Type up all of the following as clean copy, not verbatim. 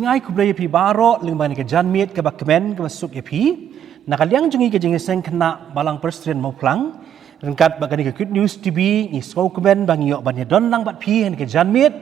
Jingai kublai pi baro lingban ke janmit ke bakmen ke masuk ya pi. Nakaliang jengi ke jengi seng kena balang perstrian mau pulang. Rengkat bagani ke Good News TV ni skau kuben bang yok banyak don lang bat pi hen ke janmit.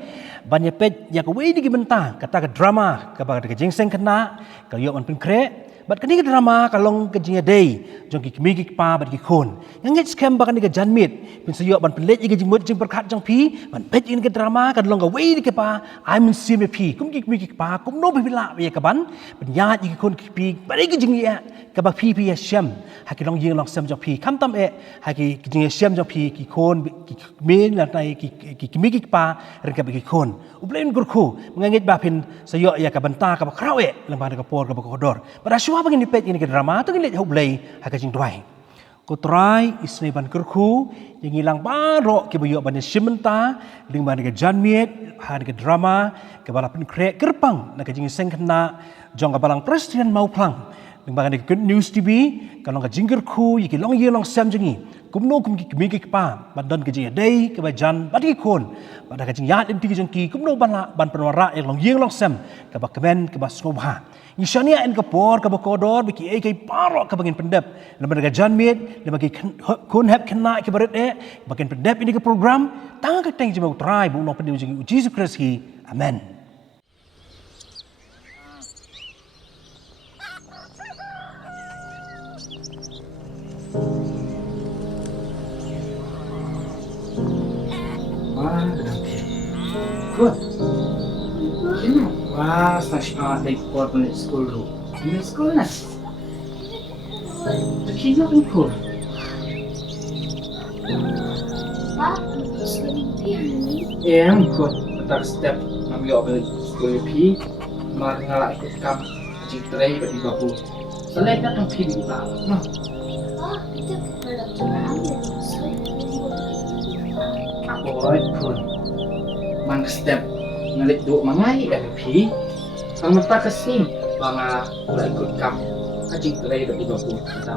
Banyak pet ya ke wei di bentang kata ke drama ke bagani ke jeng seng kena ke yok man pun krek. Bat kini ke drama kalong ke jeng day jong ki kemi ki pa bat ki kon. Yang ngit scam bagani ke janmit pun sayok ban pelet ke jeng mut jeng perkat jong pi ban pet in ke drama kan long ke wei di ke pa I mun sim pi kum ki kemi ki pa kum no bila ya ke ban penyat ki kon ki pi bari ke jeng ya ke bak pi ya syam haki long yeng long sem jong pi kam tam haki ki jeng syam jong pi ki kon ki men la tai ki kemi ki pa ren ke ki kon ublen gurku mengangit ba pin sayok ya ke banta ke kraw lembar ke por ke kodor pada syua bangin pet ini ke drama tu ngilet hublai haka jing duai ko try isne ban kurku yang hilang baro ke boyok ban simenta ling ban ke janmiet han ke drama ke balapin krek gerpang na ke jing seng kena jong ke balang presiden mau plang ling ban ke Good News TV kalong ke jingger ku yiki long ye long sam jingi kumno kum ki mi ki pa badan ke jing dei ke bajan badi kon pada ke jing yat enti jing ki kumno ban penwara yang long ye long sam ke bak kemen ke bas ngobha Isyania en kapor ka bakodor biki kay parok ka bangin pendep lembar ka janmit lembar ki kun hep kena ki baret bangin pendep ini ke program tang ka teng jemau try bu no pendim jing Jesus Christ ki amen. Good. Wah, stasiun dari korban sekolah dulu. Ini sekolah nas. Terkini apa kau? Pak, sebentar ni. Yang kau betul step ngambil apa sekolah pi, mar ngalak ikut kam cintrai bagi bapu. Selain datang pi di bawah, no. Pak, kita berdoa jangan ambil Apa orang kau? Mang step ngalik duk mangai ada pi. Kalau mentah kesini, bangga boleh ikut kam kacing terai bagi bapu kita.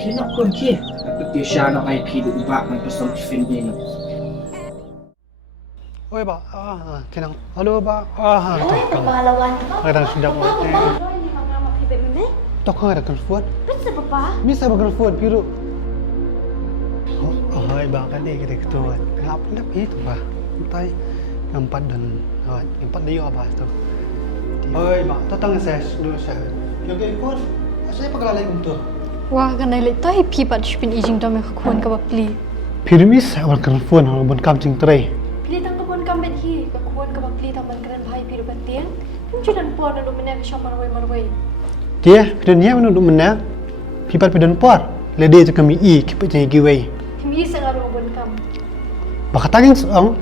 Kena kau kira, aku tiada nak IP duk ibak man person film ini. Oi ba, tenang. Halo ba, pahlawan Pak. Kadang sudah Papa, mau. Papa, ini program apa ibu mana? Tok ada telefon. Betul Papa. Misa ba telefon piru. Hai ba kan dia kita ketua. Kenapa nak itu ba? Entai empat dan empat dia apa tu. Oi ba, tatang ses dulu saya. Yo ke ikut. Saya pakai lagi untuk. Wah, kan nilai tahu pi pat spin ijing dom yang kuan ka bapli. Piru misa ba telefon orang bon kam cing terai. Pili tang ka bon kam bet hi ka kuan ka bapli tang ban keren bhai piru ban tiang. Punjulan pon na lumena ka shamar marwai. Dia kedenya menunduk mana? Pipat pedan por. Lede je kami I kipat je giwei. Timi sa ngaro bon kam. Bakatagin seorang.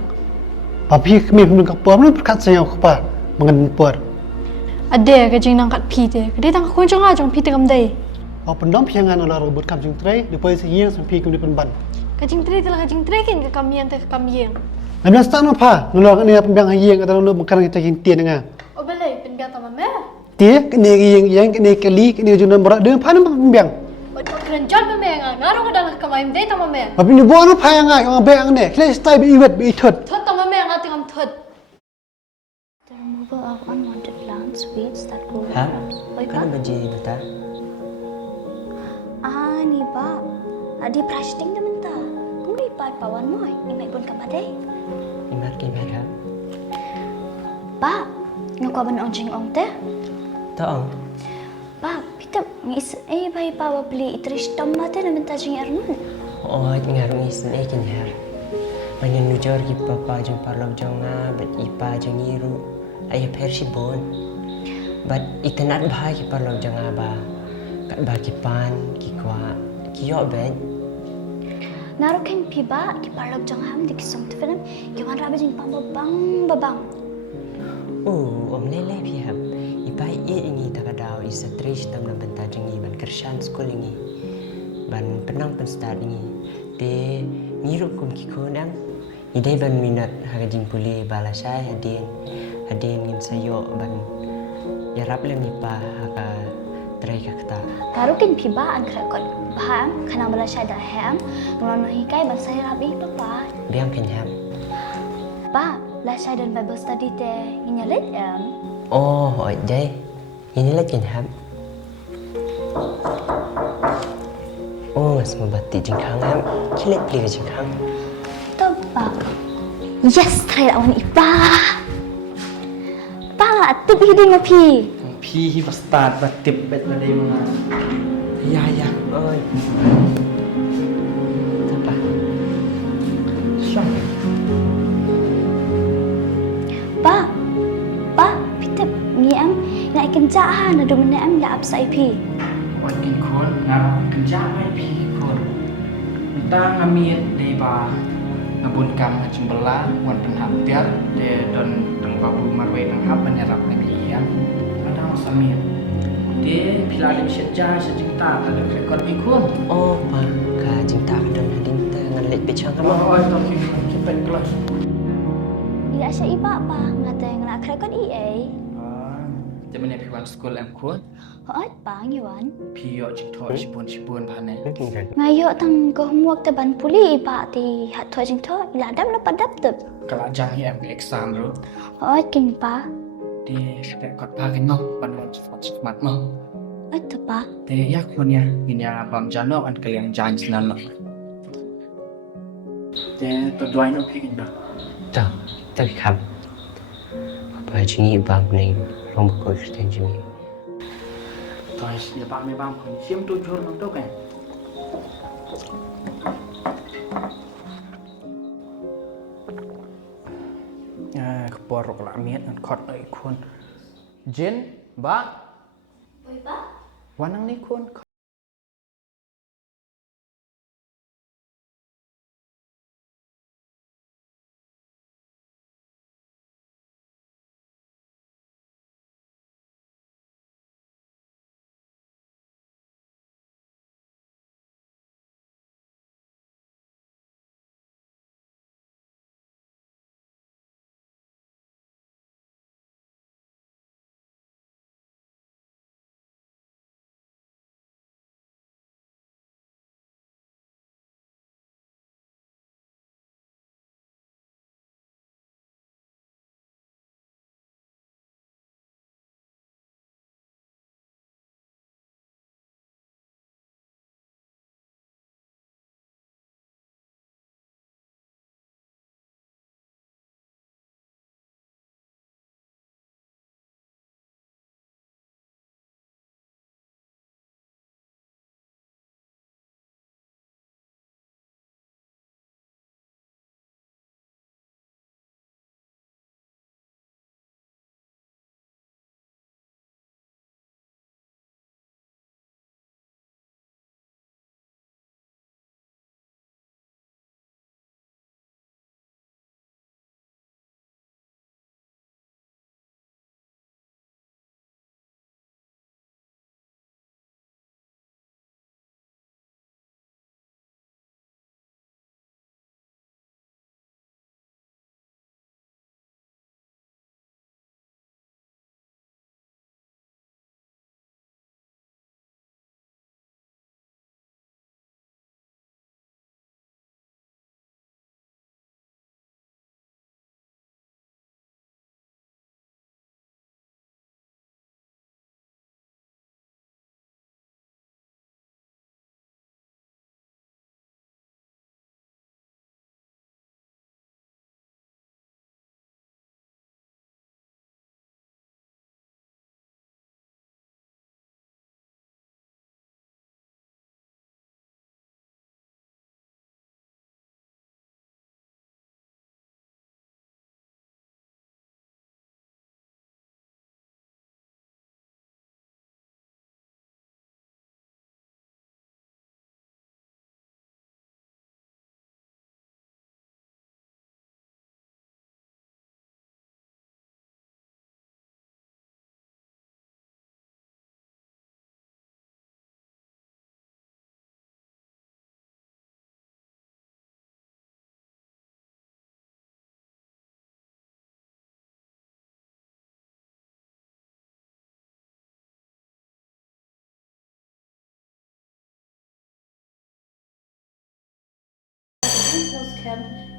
Papi kami pun kapor mana berkat saya apa mengen por. Ade ka jing nang kat pi te. Kade tang ka kuan jang ajang pi te kam dai. Au pendom piangan olah robot kam jing tray depois yang sampai kami penban. Ka jing tre telah ka jing tre ken ka kam yang te ka kam yang. 16 tahun apa? Nolong ni pembiang yang atau nolong makan kita yang tian dengan. O belai pen biang tama me. Dia kini yang kini kali kini juna berat dengan pana pembiang. O keren jan me nga ngaro ka dang ka maim dai tama me. Tapi ni buat apa yang orang bayang ni? Kita stay iwet itut. Thot tama me nga te kam thot. The removal of unwanted plants, weeds that grow in Ha? crops. Oi Kan Pak. baji beta? Ni Pak. Di prasting dah mentah. Kung lipat pawan mo, ni may pun kapaday. Imar ke imar ha? Pak, ngakuha ba na ang ong te? Taong. Pak, kita ngis bhai pa beli itris tamate na mentah jing arnon. Oh, ngarung isin ekin har. Banyan nujor ki papa jong parlog jong bet ipa jong iru. Ay persi bon. But itanat bahai ki parlog jong ba. Kat ba ki pan ki kwa ki yo ben. Naro ken piba ki parlog jang ham di kisong te film. Kiwan rabe jing babang. Oh, om lele pi ham. Ipa ini takadaw isa trish tam na benta jong ban kershan school ini. Ban penang pen start ini. De ngirup kum ki konam. Idai ban minat hagajing puli balasay hadin ngin sayo ban yarap lem nipa haka try kakta. Naro ken piba ang krakot baham kana mala syada ham. Nglono hikai ban saya rabe papa. Biang kenyam. Pa, last I dan Bible study te inyalit Ôi dây ini lagi ham. Semua bati jengkang ham. Kilit beli ke jengkang. to pa. Yes, try lawan ipa. Pa, tip hiding api. พี่บัสตาร์ดบัดติบเบ็ดมาได้มาอย่า Ôi. Apa? ช่อง Pa, pa, pitap ni am nak ikan jaha na do mana am la apsa ipi. วันกินคนนะกันจ้าไม่พี่คนตั้งอามีดในบาร์บุญกรรมจุมบลาวันปัญหาเตี้ยเดดนตังบาบูมาเวนังฮับบรรยรับในปียังมาดาวสามีเดพิลาดิเชจ้าเชจิงตาแต่เด็กคนอีกคน Oh, pa. Ka jengta ka dong hadin ta ngan lit pichang โอ้ ham. ยตอนที่คนคิดเป็นกลัว Ila asya iba pa ngata ngana kray kon i ai. จะไม่ในพิวันสกุลแอมควร Hoat pa ngiwan. พี่ยอจิงทอชิบุนพาเน Ngayo tang ko humuak ta ban puli iba ti hat thoi jing tho ila dam na padap tep. กระจังที่แอมเอ็กซามรู้ Hoat kin pa. ดีแต่กดพากันเนาะบันวันสมัดมัดเนาะ At ta pa. แต่ยากคนเนี่ยกินยาบางจานเนาะอันกะเลียงจานสนั่นเนาะแต่ตัวด้วยเนาะพี่กันเนาะ Ta, ta kham. Pa jingi bang nei long ko sten jingi. ตัวอย่าบ้างไม่บ้างผมเชื่อมตัวชนมันตัวกันขบรกละเมียดอันคอดเลยคุณเจนบ้า Oi pa. วันนั้นนี่คุณ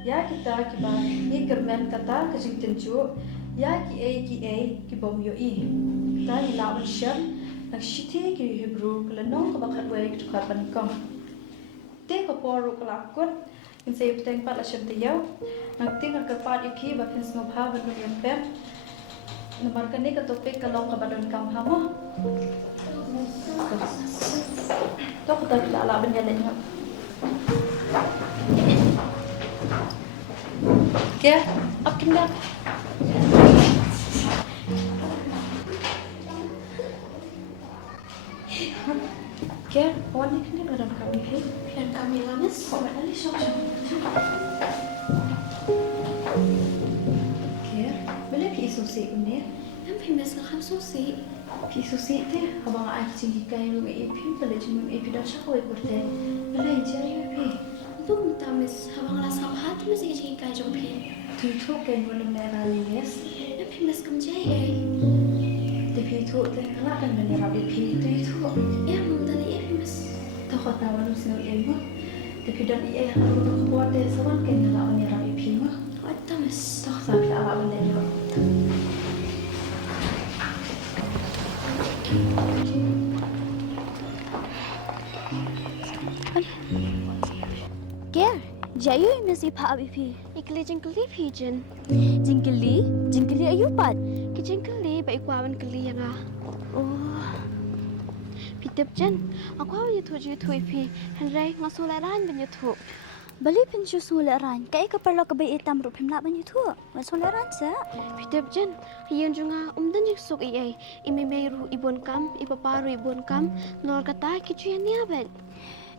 Ya kita kiba ni kermen kata kejing tenju. Ya ki a bom yo i. Kita ni lawan syam nak shiti ki Hebrew kelenong kebakat wei ketukat panikong. Te ko poru kelakut in say peteng pat la syam te yau. Nak ting nak kepat iki bakin semua ha ban yang pem. Nomor kene ke topik kalong ke badan kam hamo. Tok kita ala benyalenya. Kya? Ab kinda? Kya? Awan ni kinda badan kami hai? Dan kami lanes, kok balik sok. Kya? Boleh pi susi ni? Yang famous nak susi. Pi susi te, abang ai tinggi kai lu e pi boleh cuma e pi dah syakoi kurte. Boleh cari pi. Bung tamis, habang alas kam hati masih kecil kai jom pi. Tu tu kan boleh merah lias. Yang famous kam jai. Tapi tu te nak kan menyerap pi tu. Ya, mung tadi ya famous. Tak kau tahu lu sini ilmu. Tapi dan ia yang lu buat deh sawan kan nak menyerap pi mah. What tamis? Tak sampai ala menyerap. Kya? Jayu mesti pa abipi. Ikli jengkeli pigeon. Jengkeli ayupat. Ki jengkeli ba ikwawan keli yang ah. Oh. Pitep jen. Aku awi tu ipi. Henry ngasularan ban YouTube. Bali pinju sularan. Kai ka perlu ka bai itam ru pimla ban YouTube. Ngasularan sa. Pitep jen. Hiyan junga umdan jik suk iai. Imemeru ibon kam, ipaparu ibon kam. Nor kata kicu yan niaban.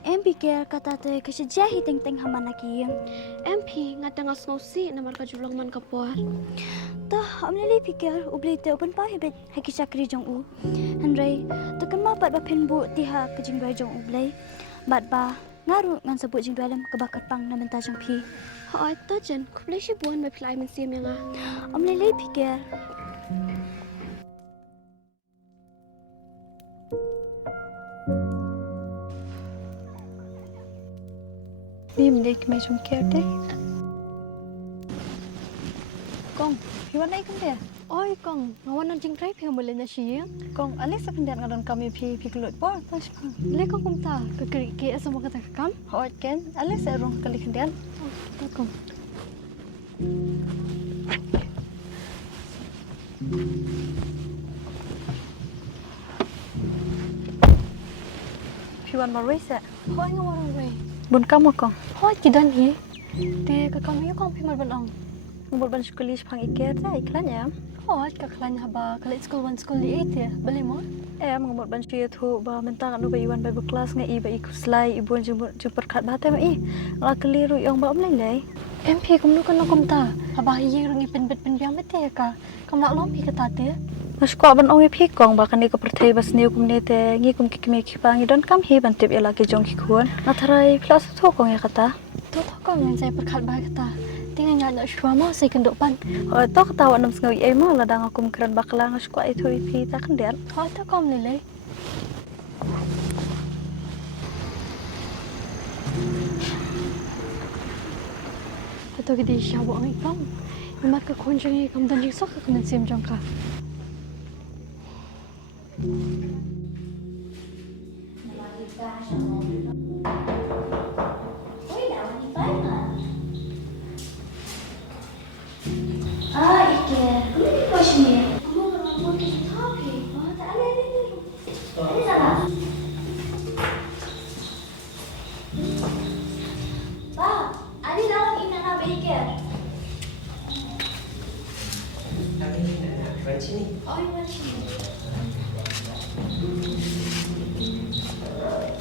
MP care kata tu kasi jahi ting haman lagi yang MP ngata ngasnosi namar ka julong man kapuar. Tah amnali pikir ubli te open pa hebet haki sakri jong u. Henry tu kan mapat ba penbu tiha ke jing jong ublai. Bat ba ngaru ngan sebut jing dalam kebakat pang na menta jong pi. Ha ta jen kublai shi buan ba pilai men sim yang ah. Amnali pikir Ni mendek mai jom kerte. Kong, hiwan naik kan dia? Oi kong, ngawan nanjing trai pi boleh na siang. Kong, alik sa kandian ngadon kami pi kelut po. Tas pa. Lek kong kumta, kekiri ke semua kata kam. Hot ken, alik sa rong kali kandian. Oh, kita kong. Hiwan marway sa. Hoi ngawan marway. Bun kamu kong. Hoi kidan hi. Te ka kami kong pi mar banong. Ngubur ban skulish pang iker ta iklan ya. Hoi ka klan haba kalit school li 8 ya. Beli mo? Ngubur ban shi thu ba mentang anu ba iwan bible class nga i ba ikuslai ibun jumper khat ba ta ma i. La keliru yang ba omlai lai. MP kum nu kan kum ta. Haba hi rung i pen biang mete ka. Kam nak lom pi kata te. Mas ko ban ong pi kong ba kan ni ko perthai bas niu kum ne te ngi kum ki ki pa ngi don kam hi ban tip ela ki jong ki kuan. Na tharai plus tho kong ya kata. To kong yang sai perkhat ba kata. Tinggal nyala shua mo sai kendok pan. Oh to kata nam sngawi ai mo la dang akum kran bakla ngas ko ai thui pi ta kan der. Ho ta kom le le. Tato gidi shawo ang ikam. Imat ka kon jang ikam dan jik sok ka kan sim jang ka. Iker, kamu ni kau sini. Kamu orang mau kita tapi, tak ada ni. Ini salah. Pak, ada dalam ini nak Iker. Kami nak ban sini. Oh, ini macam ni.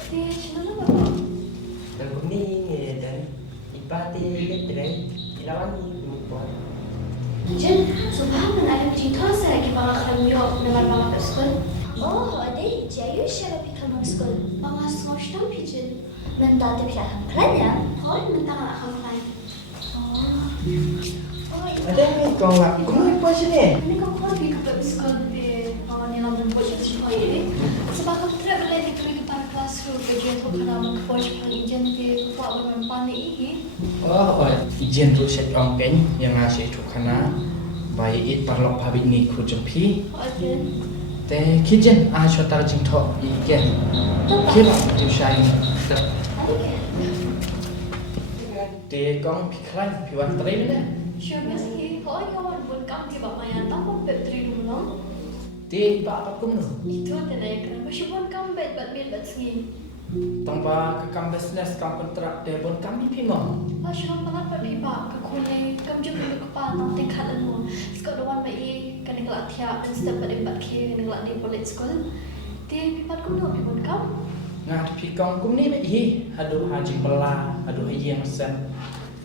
Sini apa? Dan kami dan ipati ketrai ilawan buat. Jen, subhanallah ada macam tu saya kita malah kami yok dengan mama ke sekolah. Oh, ada jayu siapa pikir mama sekolah. Mama sekolah sudah pijen. Minta tu pikir kalian ya? Oh, minta nak kamu lain. Oh. Ada ni kau lak. Kau ni apa sini? Ini kau pergi ke sekolah di mama ni lawan bos yang sekolah ini. Sebab kau tidak boleh dikiri ke classroom kerja tu kerana bos yang injen di buat orang panik ini. Oh, izin tu set ong ken yang ngasih cukana baik it parlok habis ni ku jempi. Te kijen shotar jing thok iken. Kip tu shai. Te kong piklan piwan trai ne. Siapa sih? Kau yang buat kamu di bawah yang tak mau betri dulu. Te pa kum no. Itu ada yang kenapa siapa kamu bet sini? Tanpa ke kam business kam kontrak te bon kam pi mo. Siapa malah pergi bak ke kulai kamu juga ke pa nanti kalah mu. Sekarang orang mai kan ngelak tiap dan setiap pada empat kiri kan ngelak di polit sekolah. Dia pipat kamu no pipat kamu. Ngat pi kong kum ni hi aduh haji bela aduh yang sen.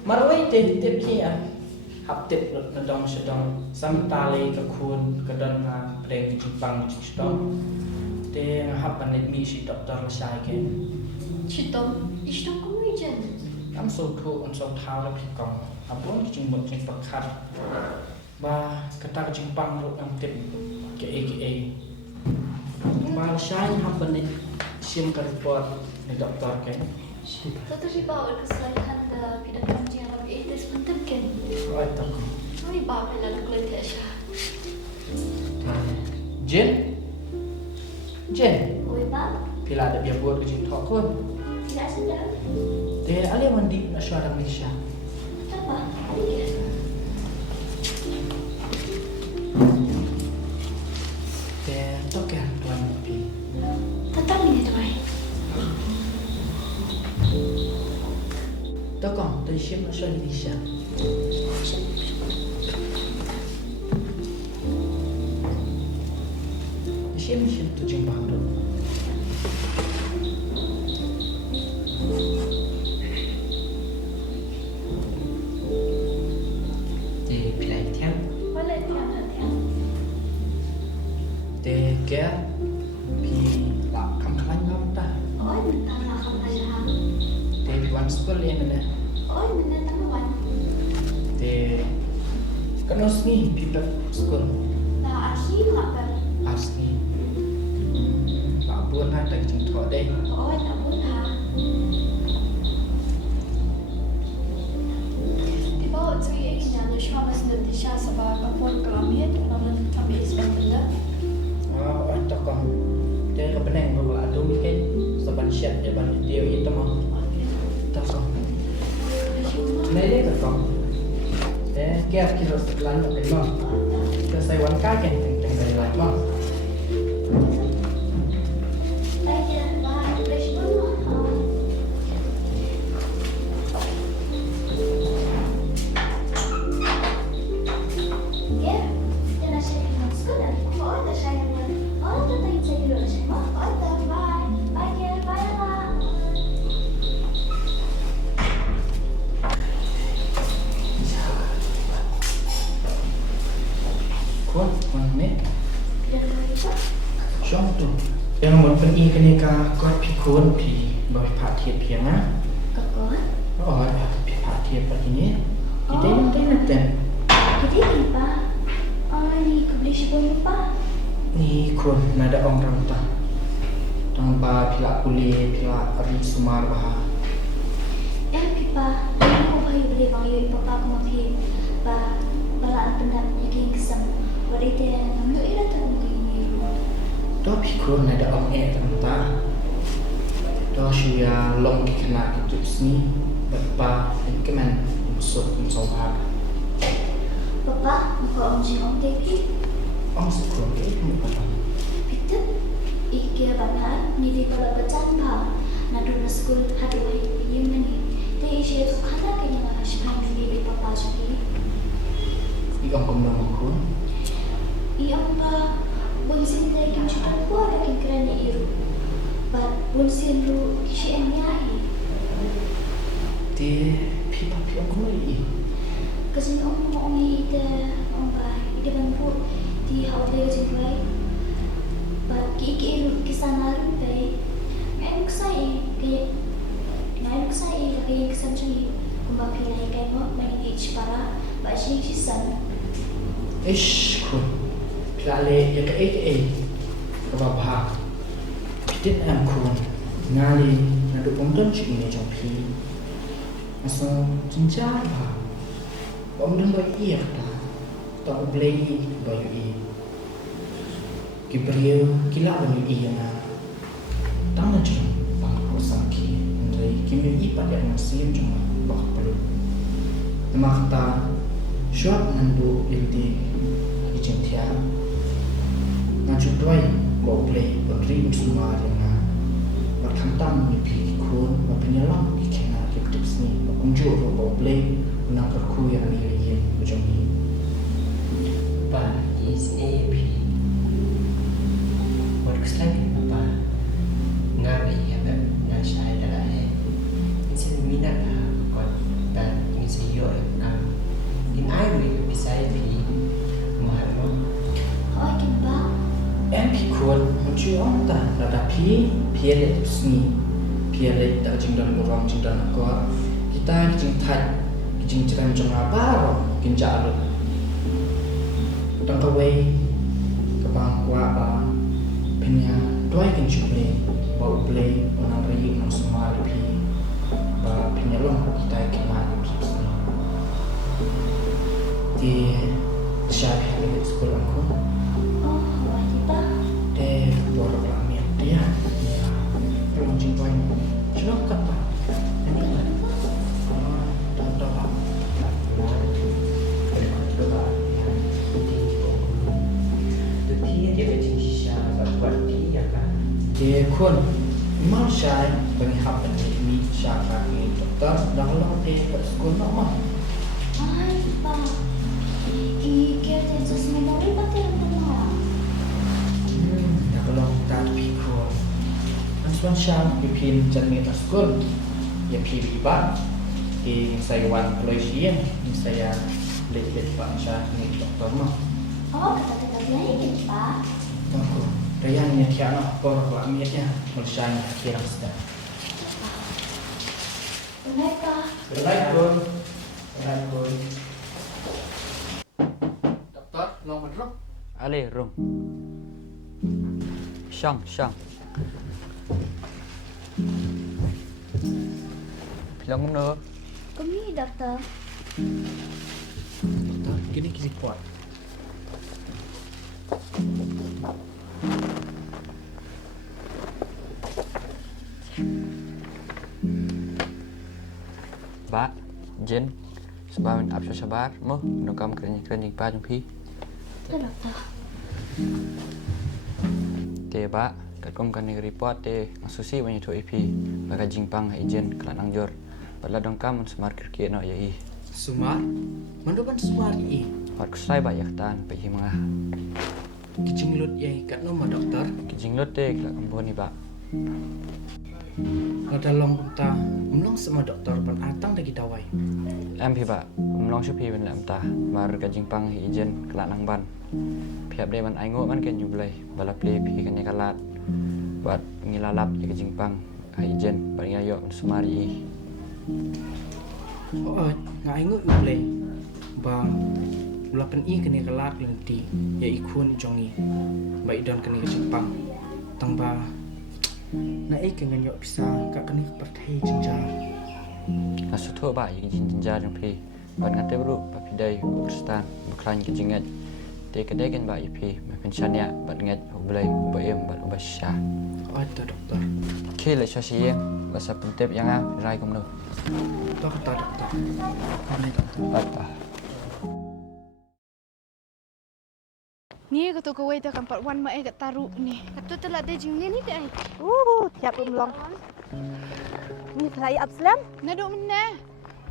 Marwai te pi ya. Hap tip na dong sedong samtale ke kun ke don na preng Jepang Jepang. Te hap panet mi si doktor sai ke. Citom, istom kamu ijen. Am so thu on so thao la pi kong. Apun jing mot jing pakhat. Ba kata Jepang ro am tip ke. Ba sai hap panet sim ka report ni doktor ke. Tentu sih bawa kesalahan pindah kamu yang lebih itu sebentar kan. Oi tak. Oi bawa melalui kulit Asia. Jen. Oi bawa. Pila ada biar buat ke jing thok kun. Tidak sedap. Te ale mandi na suara Malaysia. Apa? Adik. Te tok ya tuan pi. Tetap ini teman. Tok kong te sim na suara Malaysia. Sim tu jing bang tu. Te pilai tiang. Boleh tiang. Te ke pi la kam klan ngam ta. Oi minta lah kamu aja. Te pi wan school ni na. Oi minta teman. Te kanos ni pi plat school. Nah asyik lah kan. Ars ni. La buat ha tak jing thok deh. Oi tak boleh. Di bawah tu yang ini ada siapa sedang di sana sebab kapal kelamnya namun kami sebentar. Oh, tok kong. Te ka beneng ro la do mi ke. Saban siat je ban dia itu mah. Tok kong. Nei deh tok kong. Te ke kilo sekilan tak mah. Te sai wan ka ke teng dari lai mah. Kun ni. Syom tu. Yang mun pen i ke ni ka ko pi kun pi ba pi pha thiet phiang na. Kakak? Oh, pi pha thiet pa ni. Kita yang teh nak ten. Jadi apa? Ni kebeli siapa lupa? Ni kun nada ong ram ta. Tang ba pila kuli pila ari sumar ba. Pipa, ini ko bayu beli bang yoi papa ko mapi. Balaan pendat yakin kesam. Wari te namlo ira ta ko ini. To pi kun nada ong e tang ta. To shia long ki kena ki tu sni. Ba ke man sok so ha. Papa, muka om jing om tepi. Ong se kun ke mu pa. Pitet, ike banan ni di kala bacan ba. Nadu na school hadu hai yung nani. Te ishe tu kana kanya na shpan ni papa jadi. I ong kom na kun. Iyong ba, bunsin tayo kim chutan po ala kim kira ni iru. But bunsin ru kishi en yahi. Te pi pa pi ong ko i. Kasi om mo ite om ba ite ban po di hawle jing bai. But ki kisana ru bai. Ngayon ko sai kaya kisam changi kung ba pilay kay mo may age para ba siya kisan. Ish kun. Pila le ya ke. Ka ba. Pitit am kun. Ngali na do pom don chi ni jong pi. masa cinca ba om dan ba iya ta boleh ba i kibria kila ba i na tang na chun bang ko sangki ndai kimi i pa ya nasim cuma ba perlu makta shop nandu ilti icintia na chutwai ba boleh beri semua dengan berkantam ni pi kun ba penyalam di kena tips ni ba kunjuk ba boleh nak perku yang ni macam ni Ba is AP. Workslagi apa? Ngabai ya ba na syai dah Insan minat lah kot dan ingin saya in ai boleh bisa pi Muhammad. Hoi kita. em pi kun macam ta rada pi le tips ni le tak jingdan orang jingdan ko kita jing that jing ceran jong apa kin jalu tang kawai kapang kwa ba penya doi kin chule ba play onang ri nang semua pi ba penya long kita kin ma tips ni di syah le sekolah ko Oh, hoi kita. de bor kami dia ya belum jingwan celok kata ini kan dah dah dia kun mal syai penghap ni syaka ni doktor dah long de kat sekolah nak mah Hai, pa. Iker te just memory pa te ang dah long tak pikir Ansuan syam pipin cermin sekolah ya pi bibat di saya wan polisian di saya lihat pak syah ni doktor mah Oh, kata lagi pa. aku Rayang ni tiada apa buat miatnya Malaysia kira sedang. Mereka. Assalamualaikum. Assalamualaikum. Doktor, long bedrok. Ale rum. Syang. Bilang mana? Kami doktor. Doktor, gini kuat. Ba, Jen, sebamin abso sabar, mo, nukam kerenyik pa jumpi. Itu doktor. Te ba, kakom kan report te ngasusi banyak tu IP, baka jingpang ijen kelan angjor. Bala dongkam semar kirki no yai. Sumar? Mana ban sumar i? Hot kusai ba yaktan pe himanga. Kijing lut ye kat nama doktor. Kijing lot te kelak amboni ba. Ada long ta, melong sama doktor ban atang dah kita wai. Pi ba, mlong shupi ben lam ta, mar ka jingpang ijen kelan ang ban. Piap de ban aingo man ken yublai, bala play pi kan kalat. Buat ngilalap ya ka jingpang ijen ban ngayo sumari. Oh, nggak ingat boleh. Bang, belapan i kena kelat nanti, ya ikun jongi. Baik dan kena Jepang. Tangba, na kena nyok bisa, kak kena pertai jenjang. Nasu tu ba ya jinjar yang pi. Ban ngate bro pa pidai Kristan bukan ke jingat. Te kedai kan ba ipi, ma pensianya ban ngat ubelai ubayem ban ubasya. Oh, itu dokter. Kile syasieng, basa pentep yang rai kumno. Dokter. Kami dokter. Apa? Ni kata kau waiter kan part 1 mai kat taruh ni. Kata telah ada jingnya ni deh. Tiap umlong. Ni pelai Absalam. Naduk mana?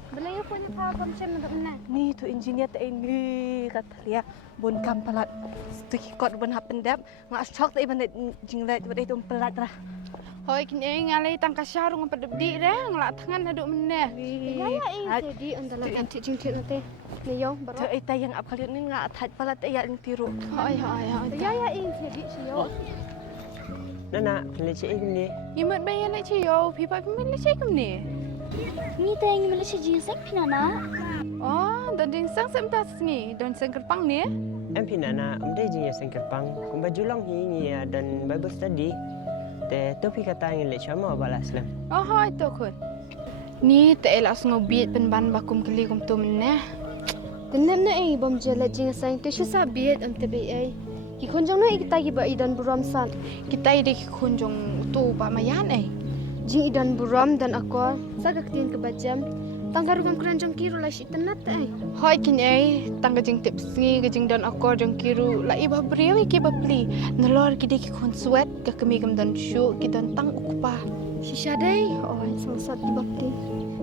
Belai apa nak tahu macam mana mana. Ni tu engineer tak ini kata dia bon kampalat. Stik kot bon hapendap. Ngas chok tak iban jinglet pada itu pelat lah. Hoi kini ngalai tangka syarung apa debdi dah ngelak tangan naduk mana. Ya ya jadi andalan anti jingkit nanti. Niyo Tu baru. ita yang ab kali ni ngat hat pelat ayat yang tiru. Hoi. Ya jadi siyo. Nana, pilih cik ini. Imat bayan nak ciyo, pipa pemilik cik kem ni. Ni teh yang Malaysia jingsek pinana. Oh, dan ding sang semtas ni, dan sang kerpang ni. MP Nana, umday jinya sengkerpang. Kung bajulong hiya dan Bible study. Te topi kata yang lek cuma balas lah. Oh, hoi tu kun. Ni tak elak ngobit penban bakum keli kum tu meneh. Tenam na bom jala jing sang tu sabit am tabi ki khonjong na kita ki ba idan buram san Kita ide kunjung tu pak mayan jing idan buram dan akor sagak tin ke bajam tanggaru kan kuranjong kiru la shi tenat Hoi kin tangga jing tipsi ke jing dan akor jong kiru la iba beriawi ki bapli. Nelor ki de ki kon suet ke kemi gam dan syu ki dan tang ukpa. shisha dai sangsat di bakti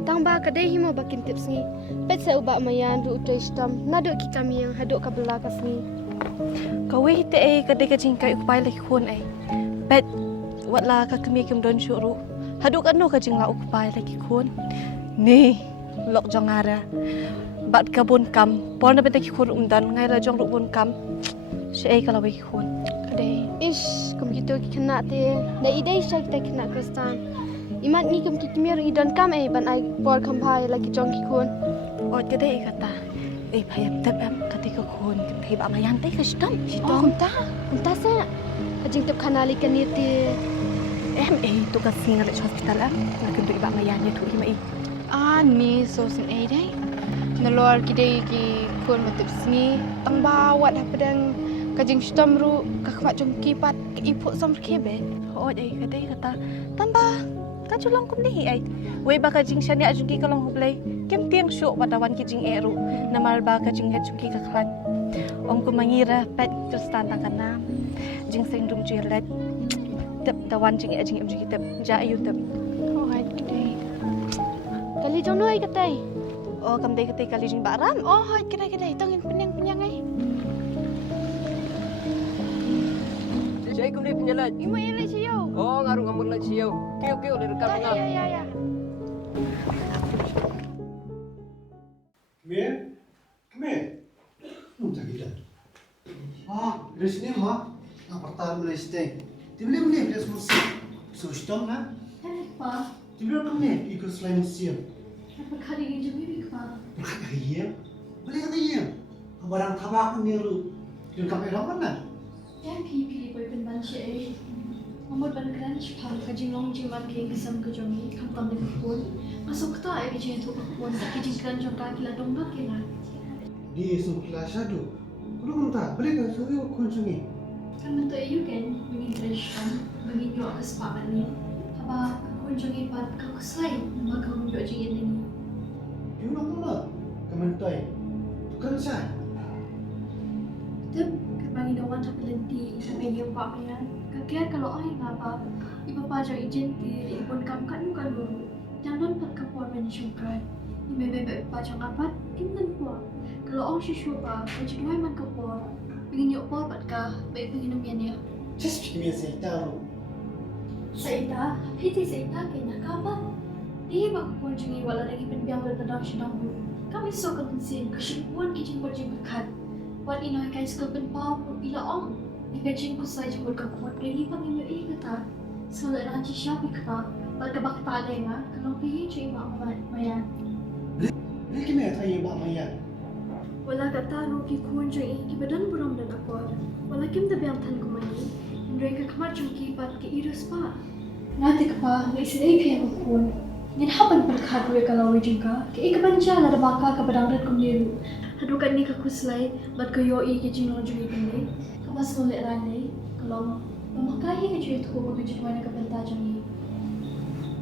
tang ba ka dai himo bakin tips ni pet sa uba mayan du utai stam nado ki kami yang hadok ka bela kas ni Kawe hite kade ka jingkai ukpai lagi khon Bet watla ka kemi kem don syuru. Haduk ano ka jingla ukpai lagi khon. Ni lok jongara. Bat ka bon kam pon na beta ki khon umdan ngai la jong bun kam. Syai kalau ki khon. Kadai. ish kum gitu ki kena te na idai syak ta kena kristan iman ni kum ki kimir idan kam ban ai por kam bhai lagi jong ki khon Ot kade kata. Phayam tab am kate ka khon thei ba mayan te ka stam. kum ta sa ajing tep khanali kan ni te Tu ka singa le hospital am. Na kundu iba mayan ya tu ima Ni so sen dai. Nelor ki de ki kun matip singi tang bawat hapadang kajing stam ru ka khmat jong ki pat ke ipuk sam khebe. Ot kade kata. Tambah ka julong kum ni Wei ba ka jing shani ajungi ka long hublai. Kem tiang syuk wadawan ki jing eru. Namal ba ka jing ajungi ka khlan. Ong ku mangira pet kristan tang kana. Jing sing dum jilet. Tep tawan jing ajing em jing tep ja ayu tep. Hoi kadai. kali jong noi katai Kam dei kate kali jing baram. Hoi kadai tangin penyang Saya kum ni penjalan. Ima ele siyo. Oh, ngaruh ngamur lagi siau. Kio le rekam ngam. Ya. Come here. Nung tak kita. Dari sini mah, apartar mulai stay. Tiba-tiba ni dia semua sustom na. Pa, Tiba-tiba kami ikut selain siap. apa kali ini jumi pa? Berkata iya, boleh kata iya. Barang tabak ni lu, dia kami lawan na. Yang pi boy pen ban she. Amor ban kran pa ka jing long jing ban ke kesam ke jomi kam tam de pun. Masuk ta ke jing tu pun ki jing kran jong ka kila dong ba ke na. Dia semua kelas satu. Kudu minta, boleh kata saya kunjungi. Kan bentuk you kan bagi tradition, bagi yo ke sepakat ni. Haba kunjungi pat ka kuslai nama ka yo jing ini. Dia nak mana? Kementai. Bukan saya. Tep bagi dawan tak lenti sampai dia pak ya. Kakek kalau ai ngapa ibu paja ijen ti ibon kam kan kan dulu. Jangan pat kapor ben syukur. Ni bebe paja ngapat kinten po. Kalau orang shishu pa, macam dua man kapor. Pengin yuk por pat ka, baik pengin umian ya. Just kami saya tahu. Saita, hiti saita kena kapan? Dia bak kunjungi wala lagi penbiang bertadang sedang bu. Kami so kepensin kesimpuan kijing berjing bekat. Wan inoy kay skul penpau pun bila ong. Ikajing ko sa jengol kakuat kaya pangin yuk kata. Sula na siya kata. Pagkabak tali nga, kalau pihin siya ima mayan. Boleh kami tanya Mak Maya. Wala kata no ki kunjungi kibadan burong dan akor. Wala kim tabiang tan kumani. Ndray ka kamar jung kipat ki iros pa. Nati ka pa, nga isinay kaya kukun. Ngin hapan perkadwe kalaway jung ka, ki ikaban siya na baka kabadangrat kong liru. Hadukan ni kakuslay, bat ko yoi ki jing jung ikandi. Kapas ngulit ranay, kalau mamakahi ka jung ito ko pagkajitway na kabanta jung ni.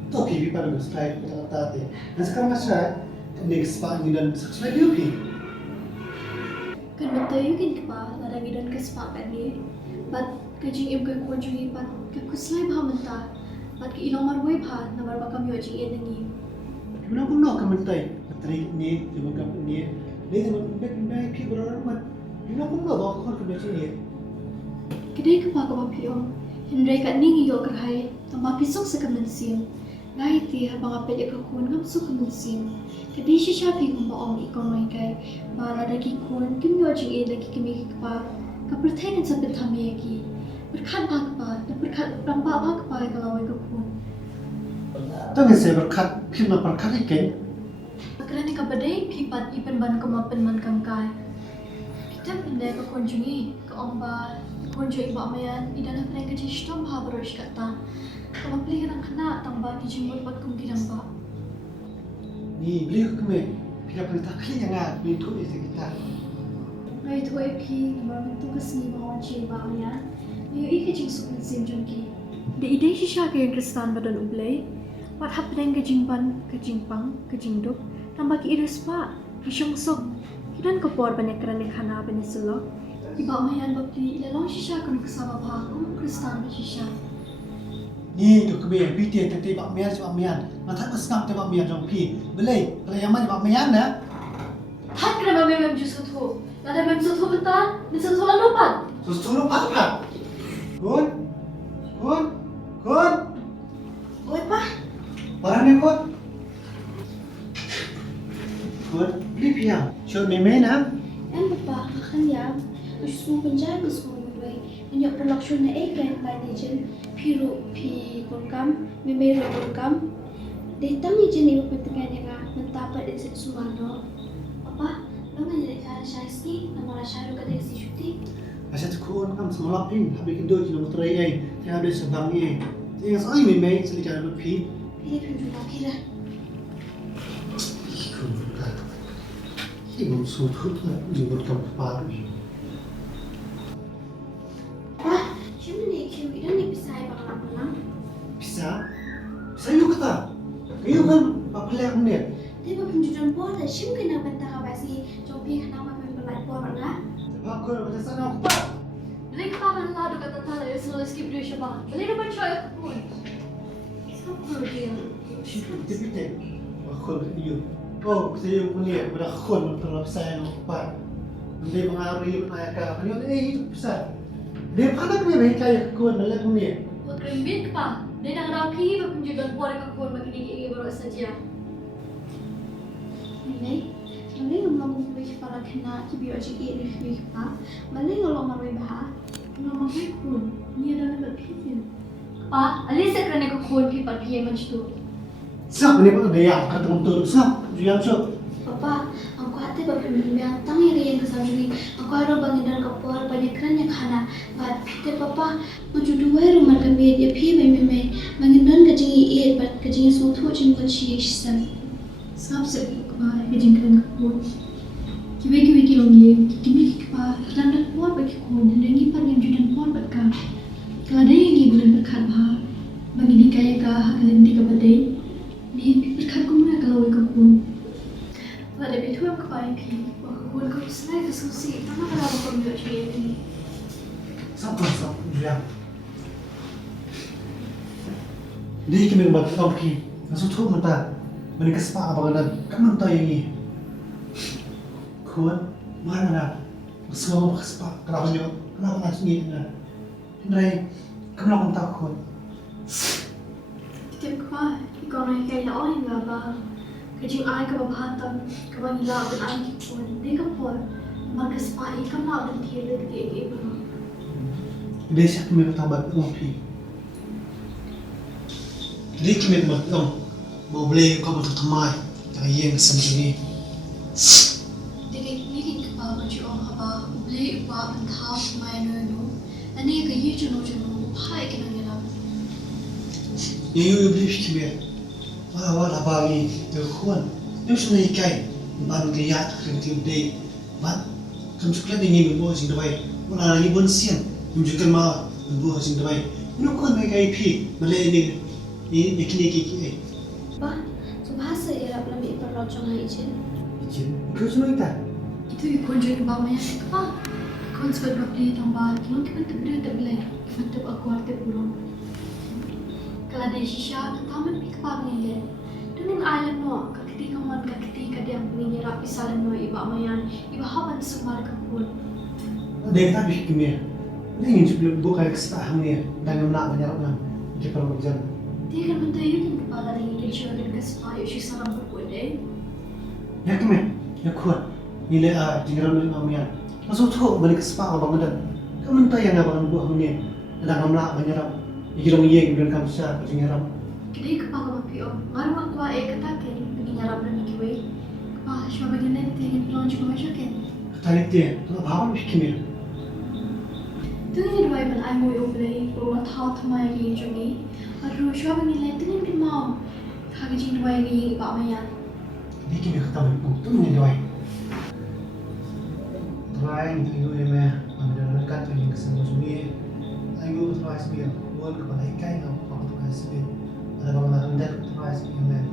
Tahu kibi pada mustahil kita tadi. Dan sekarang saya next pak ni dan sesuai dia pi. Kan bentayu kin ka pa, naragidan ka sepakat ni. Bat kajing im ka kunjungi pat kakuslay bah menta. Bat ki ilong marway bah, na marba kami o jing iyanangi. Gimana pun nak kementai. Materi ni, cuma kamu ni. Dia cuma benda pi berorang mat. Gimana pun nak bawa kau ke macam ni. Kedai ka pa kapapiyong, Henry ka ningi yo kerhay, tama pisok sa kamansim. Ngay ti habang apel ikakun ngam sa kamansim. Kedai siya kung maong ikaw ngay kay, para lagi kun, kim yo jing lagi kami pa, kapertayan sa pentamiyaki. Berkat ba ka pa, na berkat ramba ba ka pa kalaway ka kun. Tapi saya berkat, kena berkat ikan. Pagkarani ka ba day, pipat ipan ban kumapan man kang kay. Kita pinday ka kunjungi, kaong ba, kunjungi ba mayan, idana ka rin ka jishtom ha barosh kata. Kapapili ka ng kana, tang ba ki jingol pat kung ginamba. Ni beli kemeh. Pihak kita kali yang ni tu isi kita. Rai tu EP nomor bentuk kesini bahawan ciba ya. Ayo ike jing sukun sim jongki. De ide shisha ke yang kristan badan ublay. Wat hap pedang ke jingpan, ke jingpang, ke jingduk. Tambah ki iris pa. Hisyong sok. Kidan kepor banyak kerana khana banyak selok. Iba mayan bakti ilalong shisha kun kesama bahaku kristan shisha. Ni tu kemeh BT tadi bak mian sebab mian. Nanti kesam tu bak mian jong pi. Belai, kalau yang mana bak mian na. Hat kena memang justru tu. Lada memang justru betul. Ni justru lupa. Susu apa? Kun. Oi pa. Orang ni kun. Kun, beli piang. Syur meme na. Em bapa kan ya. Usu penjai besmu mulai. Menyok production na kan by legend. Piru pi kurkam, meme kurkam. Datang ni jenis pentingan yang mentapa dari sesuatu. Apa? Lo menjadi cara saya sih, nama saya juga dari si syuting. Asyik tu kun kan semalam ni. Habis kedua kilo motor ai. Tiada ada sebang ni. Yang saya meme selika lu pi. Pilih penjual lagi lah. Kun. Ini musuh tu ni berkam baru. Wah, cuma ni kau ini ni bisa apa nak? Bisa? Bisa yuk kata. Yuk kan apa pelak ni? Dia penjual pun dah cuma kena bantah apa sih? Jopi kenapa membelai pun mana? Sebab kau macam sana aku tak. Beli kapan lah dekat tetangga ya selalu skip dia siapa? Beli depan saya pun. Siapa dia? Siapa dia? Aku yuk. Oh, saya punya pada kon terlalu saya lupa. Dia mengaruhi ayah kau. Ini bisa. Dia mana punya baik ayah kon malah punya. Buat rembit pa? Dia dah rapi berpenjualan pun dekat pun bagi ini baru saja. Ini, malay ngomong lebih para kena kibi oji lebih pa. Malay ngomong marway bah. Ngomong marway pun. Ni ada lebih pikiran. Pa, alisa kerana kekun kipat piye macam tu. Siapa ni pun dia kata untuk siapa? Jangan siapa. Papa, aku hati berpemimpin tangi rian kesalahan. Aku harus bangun dan kapur banyak kerannya khana. Bat kita papa maju dua rumah kami dia pi meme bangun dan kejingi bat kejingi suatu jenggot shisam. Sab se kepala kejing keran kapur. Kiwe kilong ye, kimi kepala keran kapur bagi kon dan ini pan yang judan pun berkah. Kalau ada yang bulan berkat bah, bagi dikaya kah kalian tiga badai. Ni berkat kumuna kalau kapur. Ada betul yang kebaik pi, waktu kau selai kesusi, mana kalau kau buat macam ini? Siapa dia? Dia kami buat okey. Masuk tu mata. Mereka sepak apa dan kamu tahu yang ini. Kuat mana nak? Semua sepak kenapa ni? Kenapa nak sini na? Henry, kamu nak tahu kuat. Kita kuat, kau nak kaya orang yang apa? Kajing ay ka babahatan, kabangila dan ay kipon, di ka po, magkaspai ka na dan tiyalag di iba. Dia siapa kami bertabat okey. Dia kami bertabat mau beli kau betul temai, jangan yang sendiri. Di kini ka pa maju ang haba, beli upa bentau may no, ani ka juno, pai ka nang yalam. Yang beli kami. Wala bagi terkuan. Yung sunay kay ban gayat krentiu day. Ban kam sukla dingi mo sing dawai. Wala ni bon sian. Yung jukan ma bo sing dawai. Yung kon may kay pi. Malay ni kini. Ba, subhasa irap lami iparlojong ay ijen. Ijen. Kau sunay ta. Itu ikon jadi ba maya ka. Ikon sebab bakli tambah kilong kita berdua terbelai. Kita aku arte pulang. Kalau ada shisha, taman pi kepala ni. Dengan island no, kakiti kawan kakiti kadiam ni rapi salan no iba mayan, iba hawan sumar kapun. Dia tak bih kami. Dia ingin sebelum buka kesalahan ni dan nak banyak orang di permukaan. Dia kan mentayun kepala ni dia cuba dengan kesepaya si salam berbuat deh. Ya kami, ya kuat. Nilai jengeran ni kami. Masuk tu balik kesepakatan bangunan. Kamu tahu yang abang buat ni dan nak banyak orang. Ikirong yang dengan kamu siapa jengeran. Kedai kepala mapi om, ngaruh aku katakan begini nyarap dan ikiwe. Kepala siapa bagian nanti ingin pulang juga macam kan? Tadi dia, tu apa bih kami? Tengah dua iban ay mo iublay, puro tahu tamay lagi jongi. Aduh siapa bagian lain tengah kan mau. Kagak jing dua yang iba mayan. Di kini kata berputu ni doy. Try ni ibu ni meh, mana dekat tu yang kesemua sunyi. Ibu try sendiri, buat kepada ikai ngau apa tu sendiri. Ada bang rendah try sendiri meh.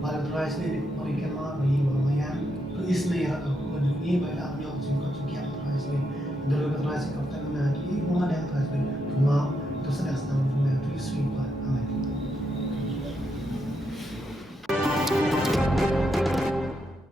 Baru try sendiri, orang kemar bagi bermayan. Tu isni ya, buat ni banyak nyok jenggot jengkiat try sendiri. Dulu try sendiri kapten meh, ibu mana try sendiri. Cuma tu sedang sedang meh, tu isni buat amen.